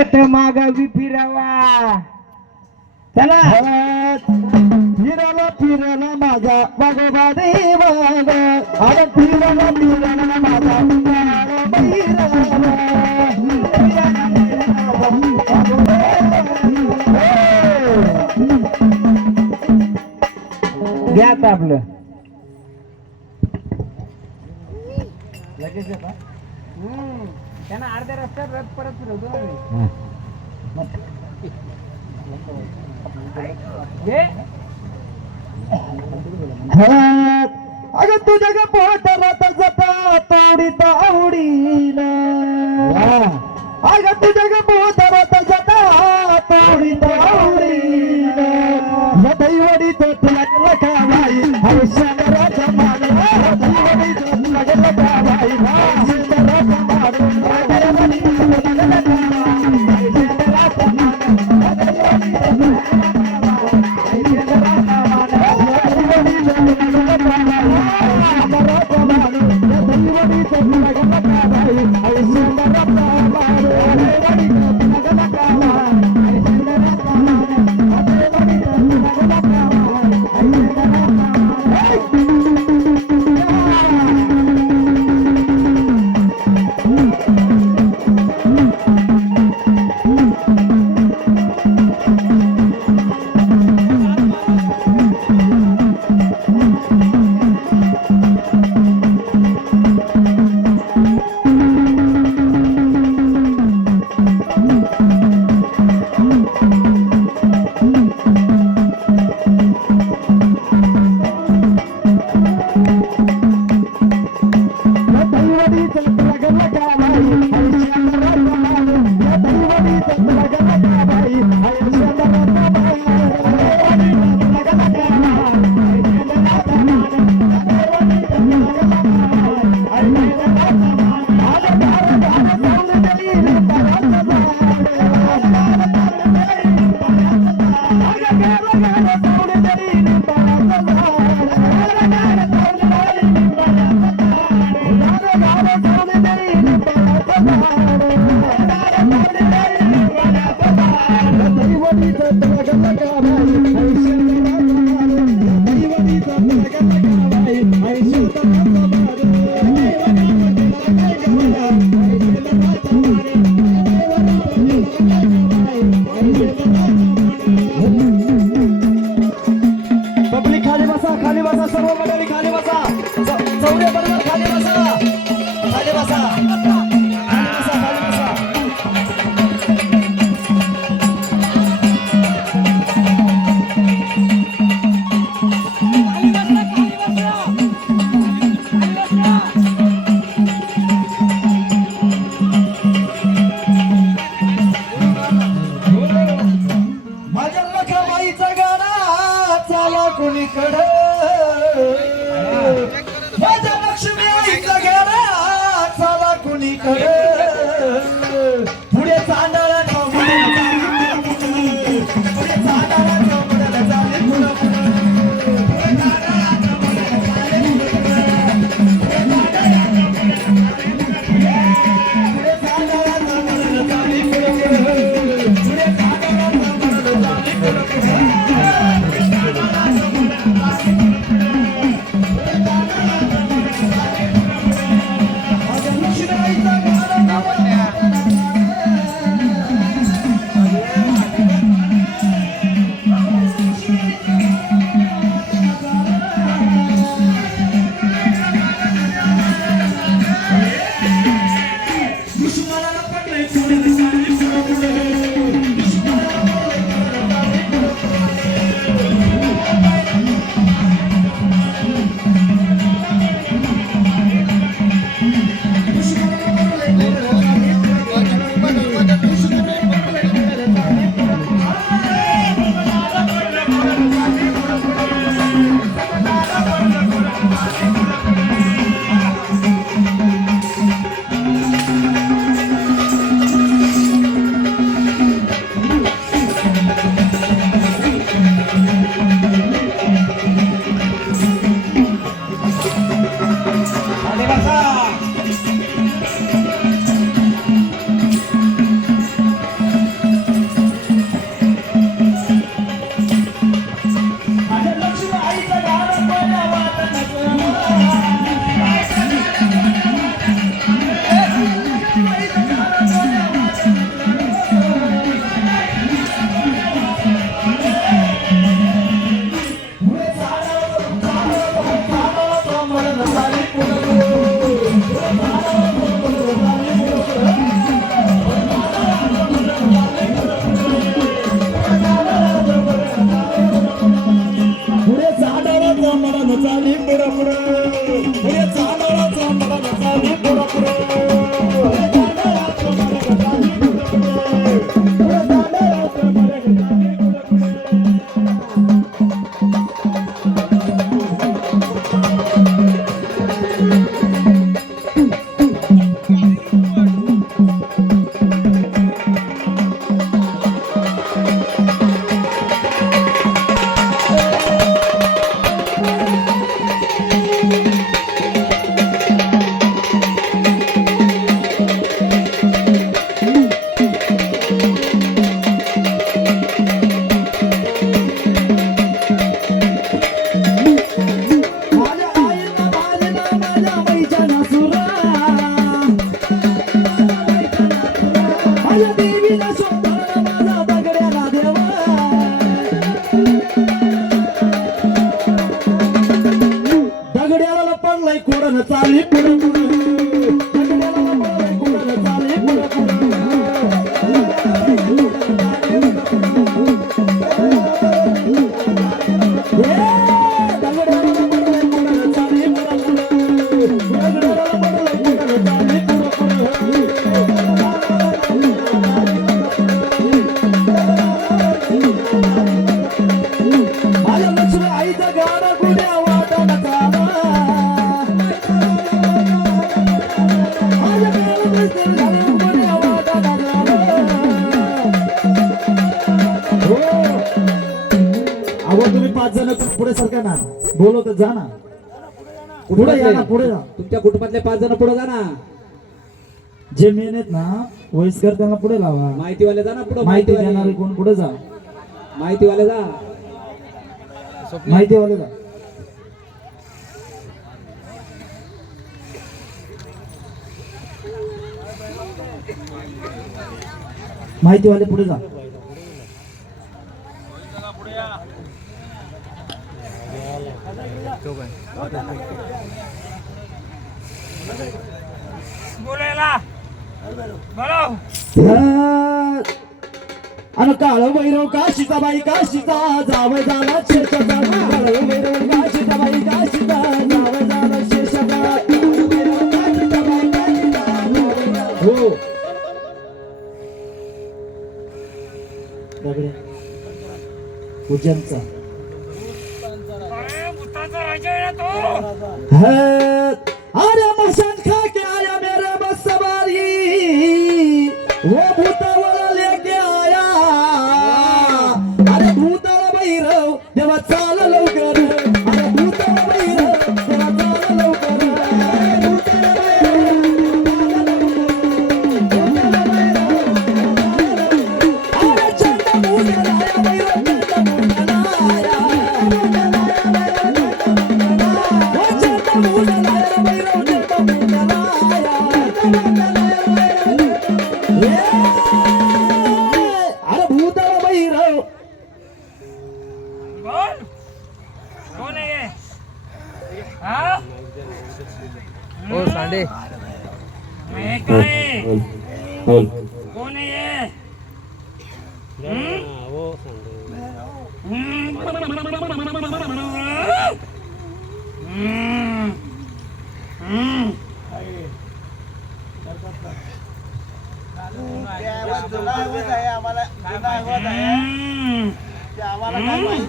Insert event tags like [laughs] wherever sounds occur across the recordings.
मागावी फिरावा. चला. फिरला फिरला माझा वागोबा देवाग अरे फिरला फिरला माझा घ्या आता आपलं. लगेच त्यांना अर्ध्या रस्त्यात रथ परत फिरवतो ना मी. घे. अगं तुझ्या ग पोटरात जता तोडीत आवडीन. अगं तुझ्या ग पोटरात जता तोडीत आवडीन. या दैवडीत तुला लखावाई हरिश्चंद्राचा Thank you. बोलवत जा ना. पुढे या ना पुढे जा तुमच्या कुटुंबातले पाच जण पुढे जा ना. जे मेन आहेत ना वयस्कर त्यांना पुढे लावा. माहितीवाले जा ना पुढे माहिती देणारे कोण पुढे जा. माहितीवाले जा. माहितीवाले जा. माहितीवाले पुढे जा. बोलायला. बोलाव. अन काळ वैरव काशीचा बाई काशीचा जाव झाला शेषाचा. काळ वैरव काशीचा बाई काशीचा जाव झाला हो उज्जैनचा अरे भूताचा राजा आहे ना तो आम्हाला हम्म. हम्म. माहिती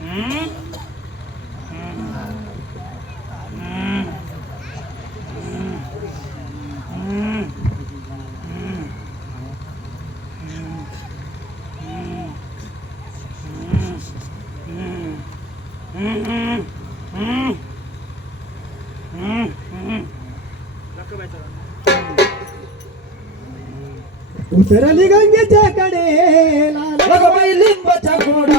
हम्म. उतरली गंगेच्या कडेला लगबाई लिंबाच्या गोडाला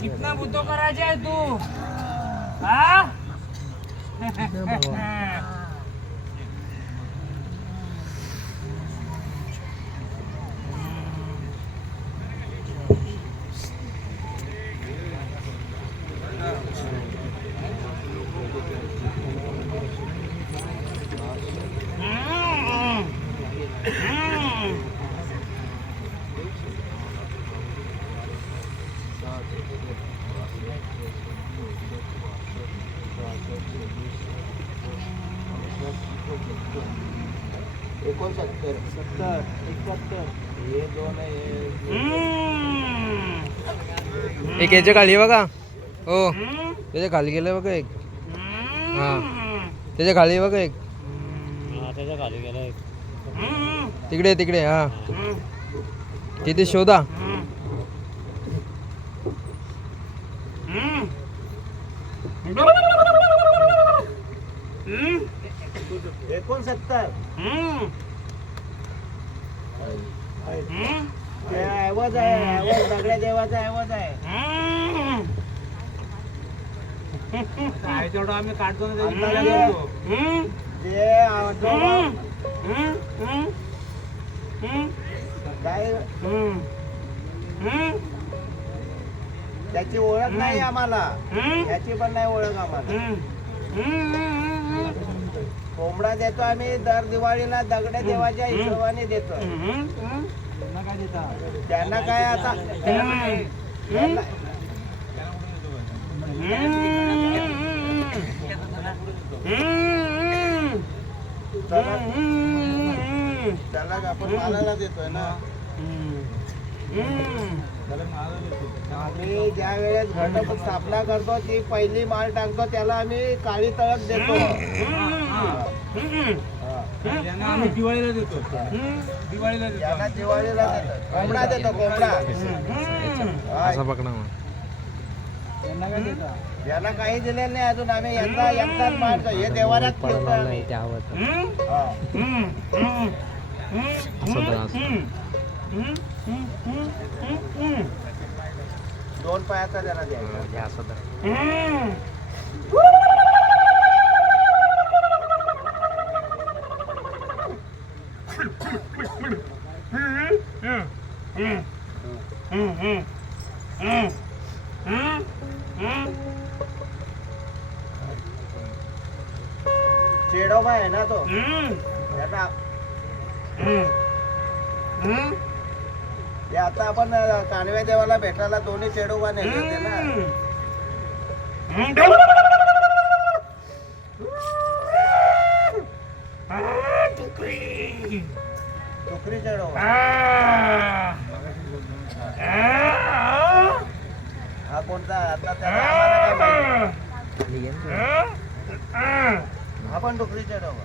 कितना बुद्धों का राजा है? तू हाँ [laughs] सत्तर एकाहत्तर हे दोन आहे एक याच्या खाली बघा. हो. त्याच्याखाली गेलं बघा एक. हा. त्याच्याखाली बघा एक. त्याच्याखाली गेला तिकडे तिकडे हा. तिथे शोधा. एकोणसत्तर. ऐवज आहे ऐवज देवाचा ऐवज आहे काय तेवढं आम्ही काढतो काय त्याची ओळख नाही आम्हाला त्याची पण नाही ओळख आम्हाला कोंबडा देतो आम्ही दर दिवाळीला दगड्या देवाच्या हिशोबाने देतो त्यांना काय देता? त्यांना काय आता त्याला त्याला आपण मालाला देतोय ना. आम्ही ज्या वेळेस घटक स्थापना करतो ती पहिली माल टाकतो त्याला आम्ही काळी तळप देतो. आम्ही दिवाळीला देतो दिवाळीला देतो दिवाळीला देतो कोंबडा देतो कोंबडा हा, असा पकडा मग त्यांना काय देता याला काही दिलेलं नाही अजून आम्ही यंदा मारतो हे देवाऱ्यात ठेवतो आम्ही हा. असं असं. दोन पायाचा त्याला द्यायचा असं धरा. आपण अं, कानव्या देवाला भेटायला दोन्ही चेडोबा नेले होते ना. चेडोबा हा कोणता? आता त्याला आम्हाला काय माहिती. हा पण डुकरी चेडोबा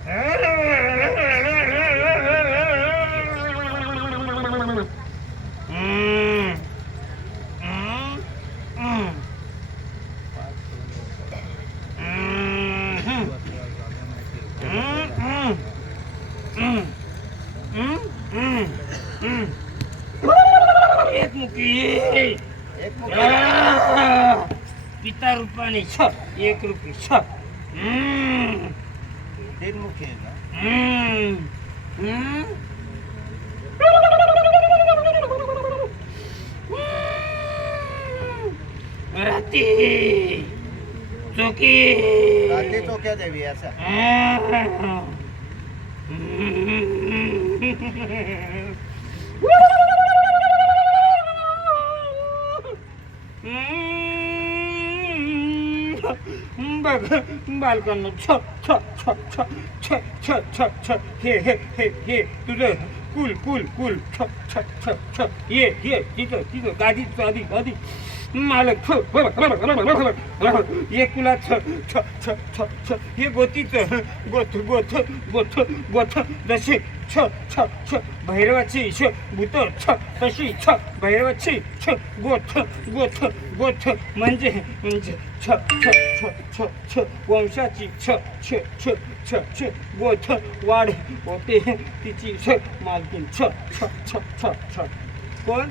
एक मुखी पिता रुपयाने छ एक रुपये छ तीन मुखी आहे का राती चोकी रात्री चोक्या देवी असा बघ बालकांना छ छ छ छ छ छ छ छ हे हे हे हे तुझं कुल कुल कुल छ छ छ छ ये ये तिथं तिथं गादी गादी गादी मालक ये कुला छ छ छ छ छ हे गोतीच गोथ गोथ गोथ गोथ जसे छ छ छ भैरवाची छ भूत छ तशी छ भैरवाची छ गोथ गोथ गोथ म्हणजे म्हणजे छ छ छ छ छ वंशाची छ छ छ छ छ गोथ वाढ होते तिची छ मालकीन छ छ छ छ छ कोण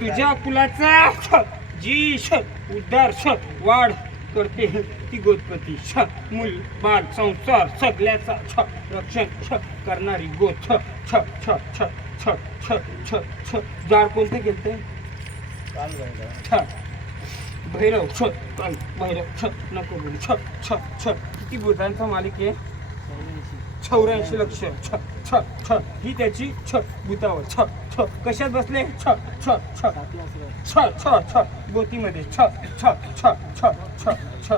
तुझ्या कुलाचा छ जी छ उद्धार छ वाढ करते. ती गोतपती छ मूल बाल संसार सगळ्याचा छ रक्षण छ करणारी गोथ छ छ छ छ छ छ छ जाड कोणते भेटा छ भैरव छ भैरव छ नको बोलू. छ छ छ किती भूतांचा मालिक आहे? चौऱ्याऐंशी. लक्ष. छ छ छ ही त्याची छ भूतावर. छ छ कशात बसले? छ छ छ. छ छ छ. गोतीमध्ये छ छ छ छ छ छ.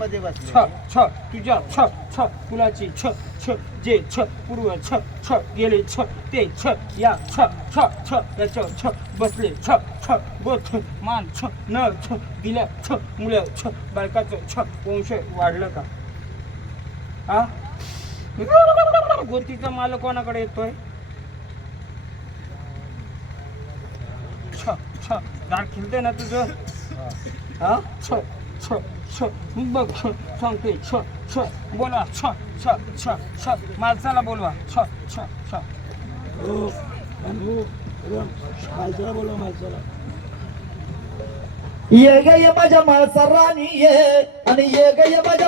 मध्ये बस छ छ. तुझ्या छ छ. फुलाची छ छ. जे छ पूर्व छ छ. गेले छ ते छ या छ छ छ. याच्या छ. बसले छ छ. गोथ मान छ न छ दिल्या छ मुलं छ बायकाचं छ. वंश वाढलं का? हा गोतीचा माल कोणाकडे येतोय? छ दार खिलते ना तुझं हा छ छ छ बघ छ सांगते छ छ बोला छ छ छ छ माणसाला बोलवा छ छ छ ये ग ये माझ्या माणसा राणी ये आणि ये ग ये माझ्या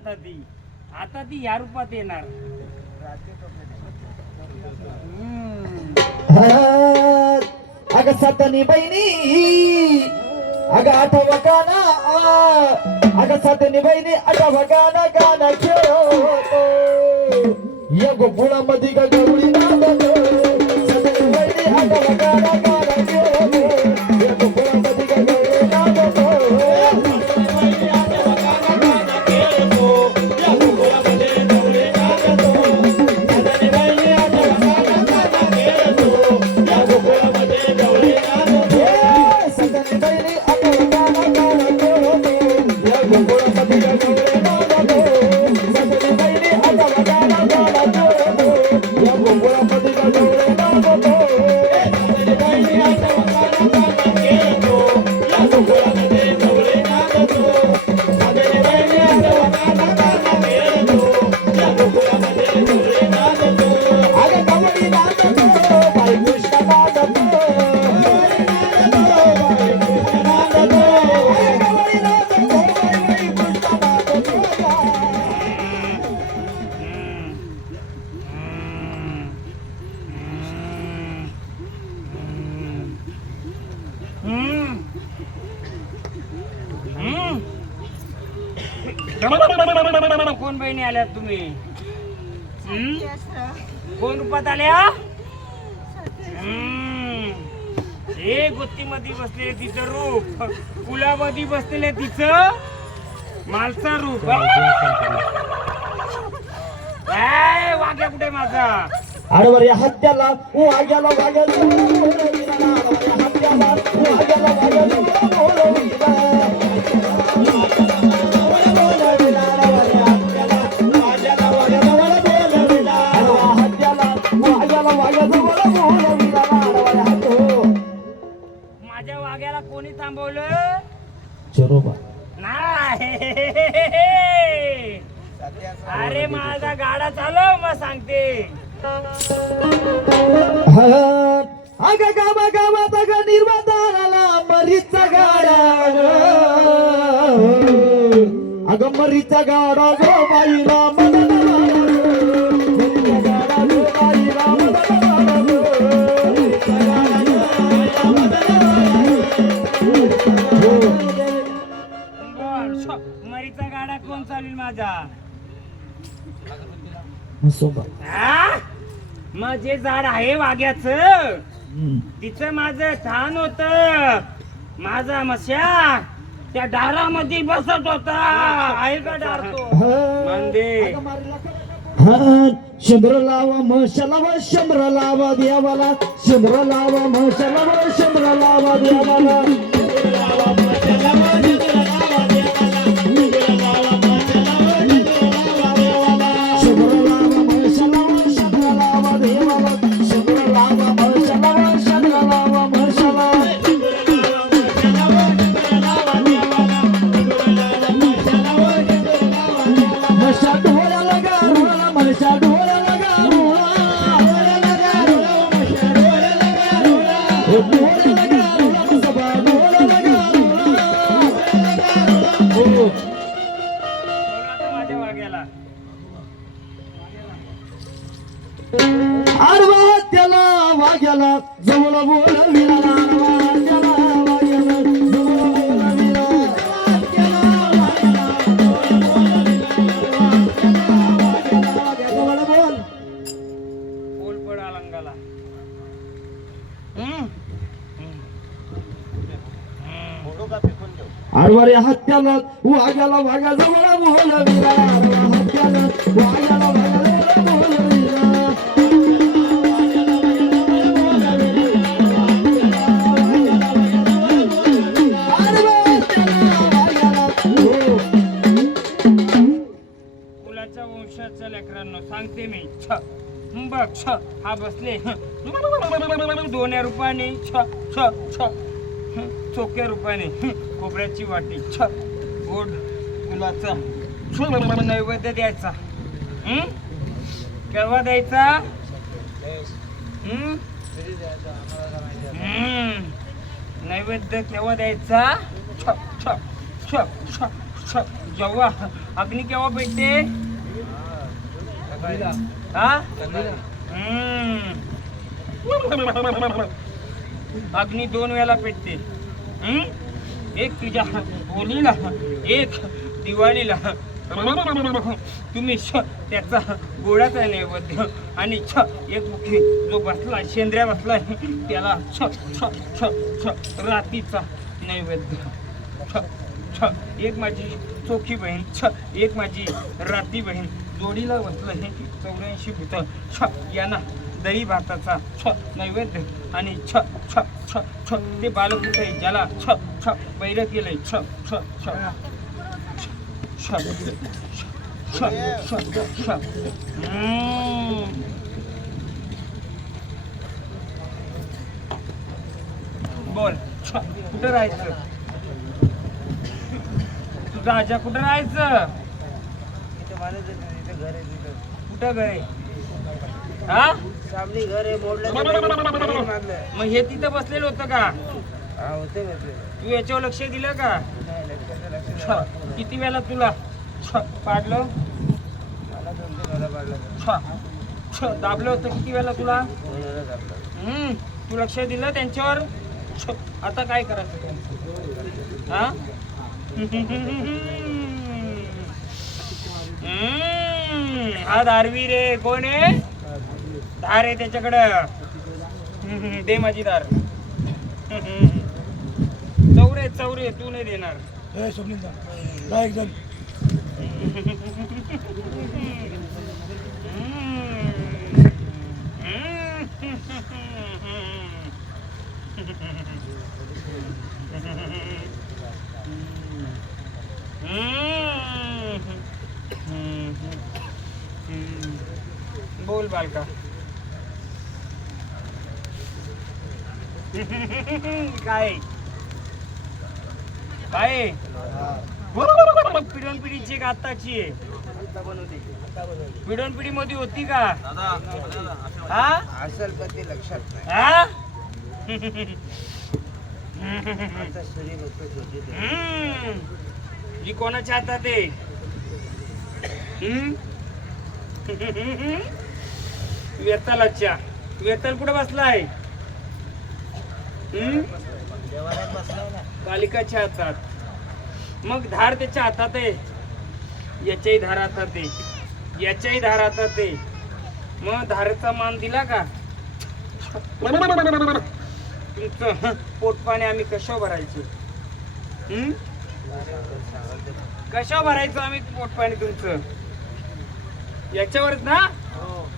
आता ती आता ती या रूपात येणार. अग सतनी बहिणी. अग आठव गाना अग सतनी बहिणी आठव गाना गाना खेळतो ये गोकुळामध्ये ग गवळी नांदत. सतनी बहिणी आठव गाना गाना बसलेले तिचं मालचा रूप. वाग्या कुठे माझा? आडवर या हत्याला वाग्याला वाग्याला हत्याला वाग्याला चरोबा नाही. अरे माझा गाडा चालव मग सांगते. अग गावा गावात अग निर्माताला मरीचा गाडा. अग मरीचा गाडा गो बाई हा? मग जे झाड आहे वाघ्याच तिचं माझं ठाण होत. माझा मस्या त्या डारामध्ये बसत होता. आहे का डार तो? मंदे चंद्र लावा म्हशा लावा चंद्र लावा देवाला. चंद्र लावा म्हशा लावा चंद्र लावा देवाला. बसले. दोन रुपयाने छ छ छ. चोक्या रुपयाने खोबऱ्याची वाटी छ. गोड फुलाचा नैवेद्य द्यायचा? केव्हा द्यायचा. नैवेद्य केव्हा द्यायचा? छ छ छ छ छ. जेव्हा. अग्नी केव्हा भेटते? हा. अग्नी दोन वेळा पेटते. एक तुझ्या होलीला एक दिवाळीला. तुम्ही छ त्याचा गोळ्याचा नैवेद्य? आणि छ एक मुखी जो बसला शेंद्र्या बसला त्याला छ छ छ छ रातीचा नैवेद्य. छ छ एक माझी चोखी बहीण छ एक माझी राती बहीण. जोडीला बसलं हे चौऱ्याऐंशी भूत छ यांना. दही भाताचा. छ नैवेद्य आणि छ छ छ छ. ते बालभूत आहे. ज्याला छ छ बैर केलंय. छ छ छ. छ छ छ छ बोल. छ कुठं राहायचं? तुझा आजा कुठं राहायचं? कुठं घर आहे? हा? सामने घर आहे मोडलं मग हे तिथं बसलेलं होतं का? होते तू याच्यावर लक्ष दिलं का? किती वेळा तुला? पाडलं? दाबलं होतं किती वेळा तुला हम्म, तू लक्ष दिलं त्यांच्यावर? आता काय करायचं? हा? हम्म, हा रे कोण आहे? धार आहे त्याच्याकडं. दे माझी दार. चौरे चौरे तू नाही देणार. बोल बालका. [laughs] काय? काय? पिढोन पिढीची का आत्ताची आहे. पिढोन पिढी मध्ये होती का हा? असेल पण ते लक्षात नाही. हा. हम्म. ही कोणाच्या हातात आहे? हम्म? [laughs] वेतालाच्या. वेताल कुठे बसलाय? हम्म? कालिकाच्या हातात. मग धार त्याच्या हातात आहे. याच्याही धार हातात आहे. याच्याही धार हातात आहे. मग धारेचा मान दिला का? तुमचं [laughs] पोटपाणी आम्ही कशा भरायचे? हम्म? कशा भरायचो आम्ही पोटपाणी तुमचं? याच्यावरच ना?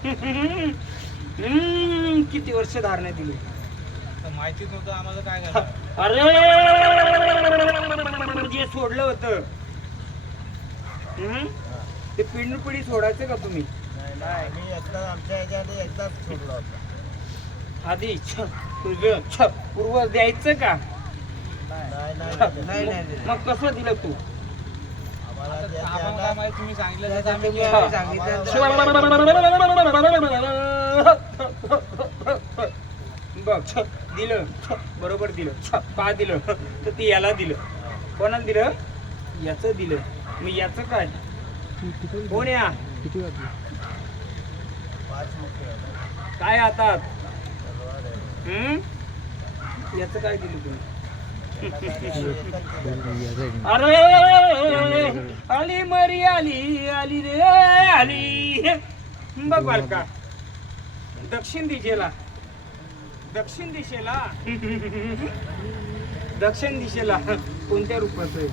[laughs] हम्म, किती वर्ष धारणा दिली. माहिती नव्हतं आम्हाला काय [laughs] अरे! जे सोडलं होतं. हम्म? ते पिंड पिढी सोडायचं का तुम्ही? नाही मी एकदा आमच्या एकदाच सोडलं होतं. आधी छ, तुझं छ, पूर्व द्यायचं का? नाही नाही नाही. मग कसं दिलं तू? तुम्ही सांगितलं बघ दिलं. बरोबर दिलं. का दिलं. तर ते याला दिलं. कोणाला दिलं? याचं दिलं. मी याचं काय? कोण या? पाच आहे. काय हातात आहे. हम्म? याचं काय दिलं तुम्ही? अरे आली मरी आली आली रे आली. बघ बर का. दक्षिण दिशेला. दक्षिण दिशेला. दक्षिण दिशेला. कोणत्या रूपात आहे?